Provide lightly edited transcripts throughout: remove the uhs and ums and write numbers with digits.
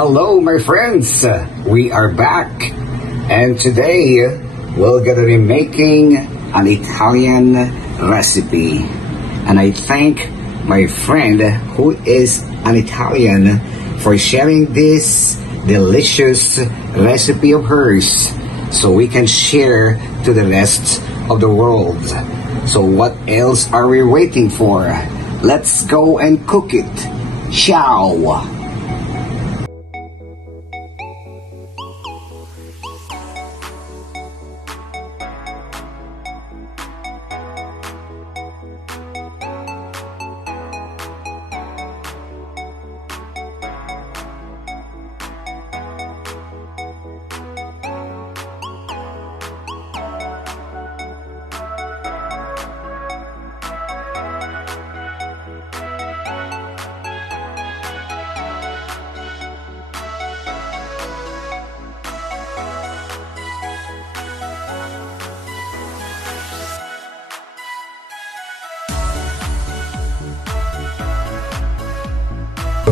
Hello, my friends. We are back, and today we're gonna be making an Italian recipe. And I thank my friend who is an Italian for sharing this delicious recipe of hers so we can share to the rest of the world. So what else are we waiting for? Let's go and cook it. Ciao!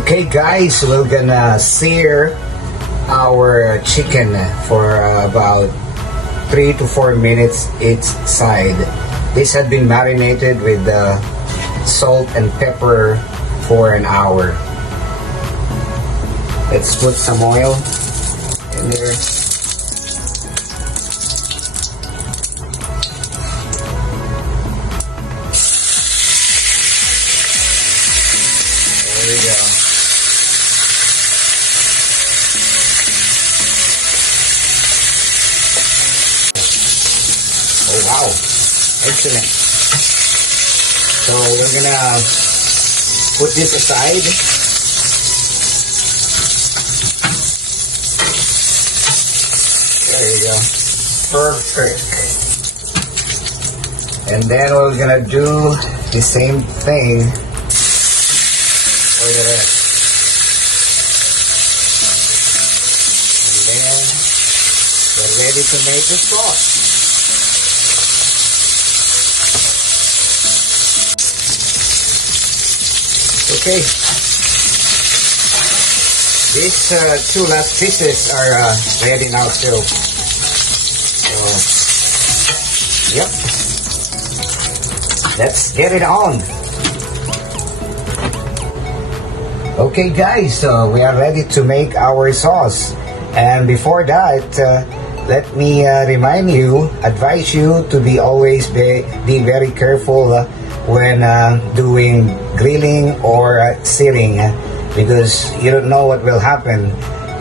Okay guys, we're gonna sear our chicken for about 3 to 4 minutes each side. This had been marinated with salt and pepper for an hour. Let's put some oil in there. There we go. Oh wow, excellent. So we're gonna put this aside. There you go. Perfect. And then we're gonna do the same thing for the rest. And then we're ready to make the sauce. Okay, these two last pieces are ready now too. So, yep, let's get it on. Okay guys, so we are ready to make our sauce. And before that, let me advise you to be always be very careful when doing grilling or searing, because you don't know what will happen.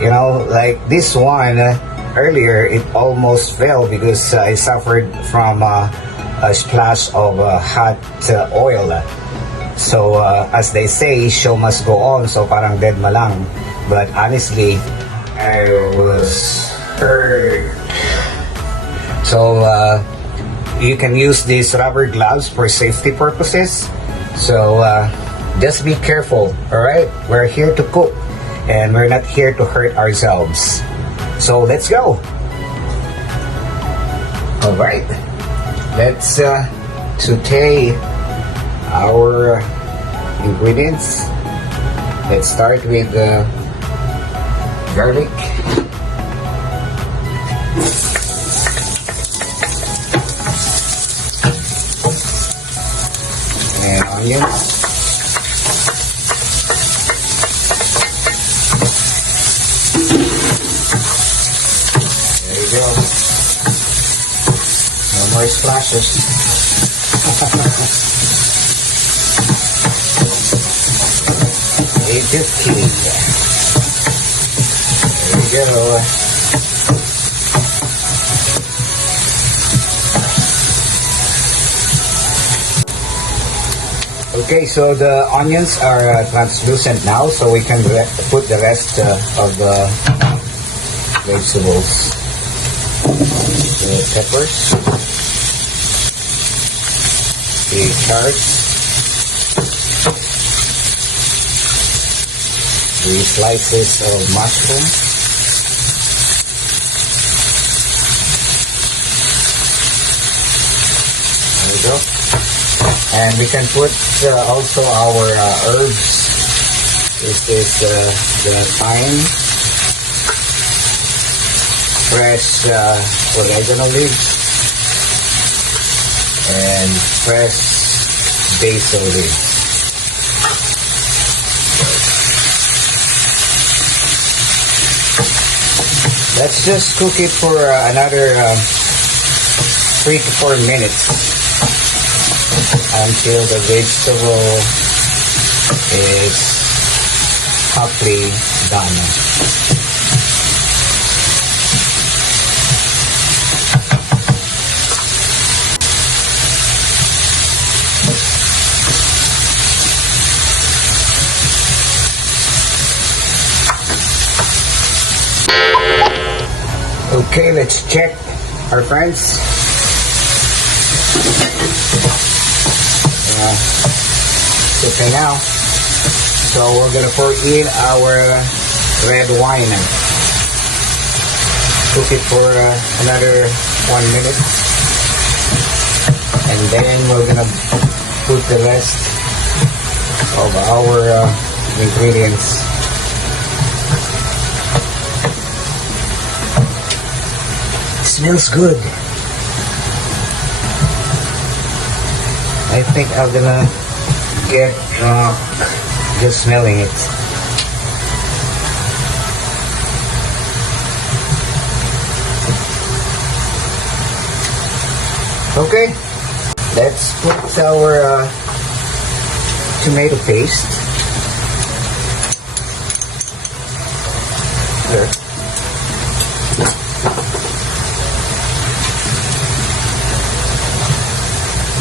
You know, like this one earlier, it almost fell because I suffered from a splash of hot oil. So as they say, show must go on, so parang dead malang. But honestly, I was hurt. So you can use these rubber gloves for safety purposes. So just be careful, alright? We're here to cook and we're not here to hurt ourselves. So let's go. Alright, let's saute our ingredients. Let's start with garlic. And onions. There you go. No more splashes. Native cake. There you go. Okay, so the onions are translucent now, so we can put the rest of the vegetables. The peppers, the carrots, the slices of mushroom, there we go. And we can put also our herbs. This is the thyme, fresh oregano leaves and fresh basil leaves. Let's just cook it for another 3 to 4 minutes until the vegetable is halfway done. Okay, let's check our friends. Okay, now, so we're gonna pour in our red wine. Cook it for another 1 minute, and then we're gonna put the rest of our ingredients. Smells good. I think I'm gonna get drunk just smelling it. Okay, let's put our tomato paste. There.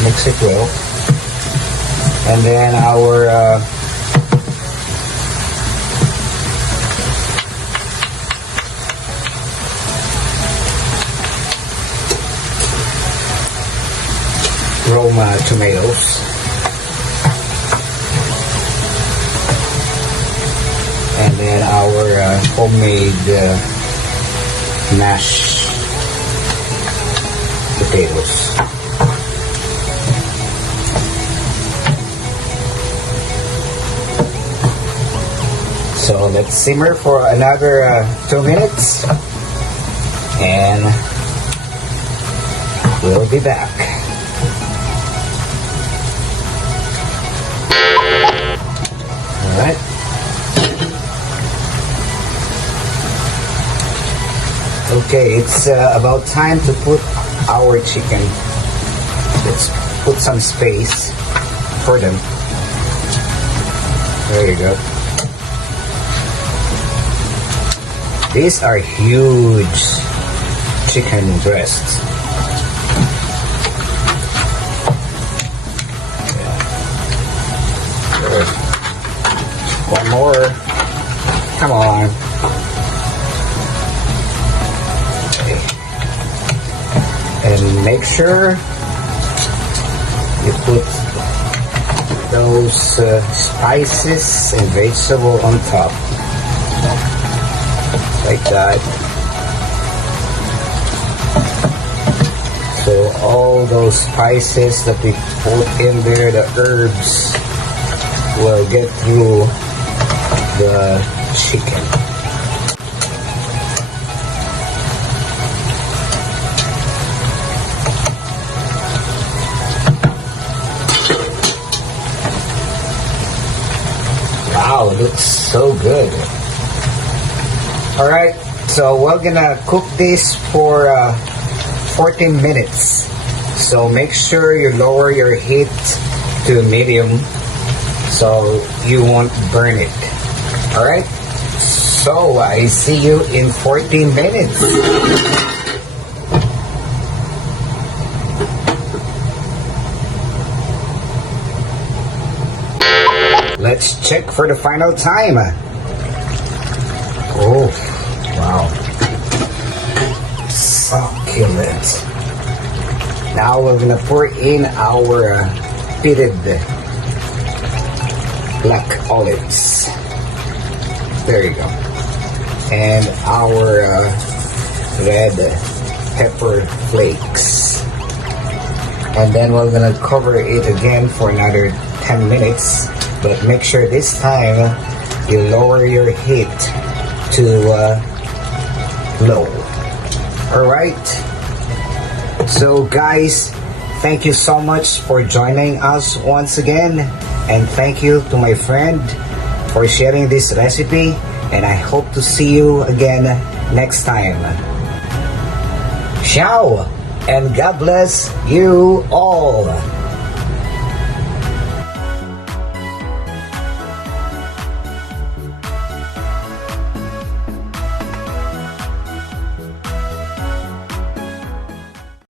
Mix it well, and then our Roma tomatoes, and then our homemade mashed potatoes. So let's simmer for another 2 minutes, and we'll be back. All right. Okay, it's about time to put our chicken. Let's put some space for them. There you go. These are huge chicken breasts. Good. One more. Come on. Okay. And make sure you put those spices and vegetable on top. Like that. So all those spices that we put in there, the herbs, will get through the chicken. Wow, it looks so good. Alright, so we're gonna cook this for 14 minutes. So make sure you lower your heat to medium so you won't burn it. Alright, so I see you in 14 minutes. Let's check for the final time. Oh, wow. Succulent. Now we're gonna pour in our pitted black olives. There you go. And our red pepper flakes. And then we're gonna cover it again for another 10 minutes. But make sure this time you lower your heat to low. Alright. So guys, thank you so much for joining us once again. And thank you to my friend for sharing this recipe. And I hope to see you again next time. Ciao! And God bless you all!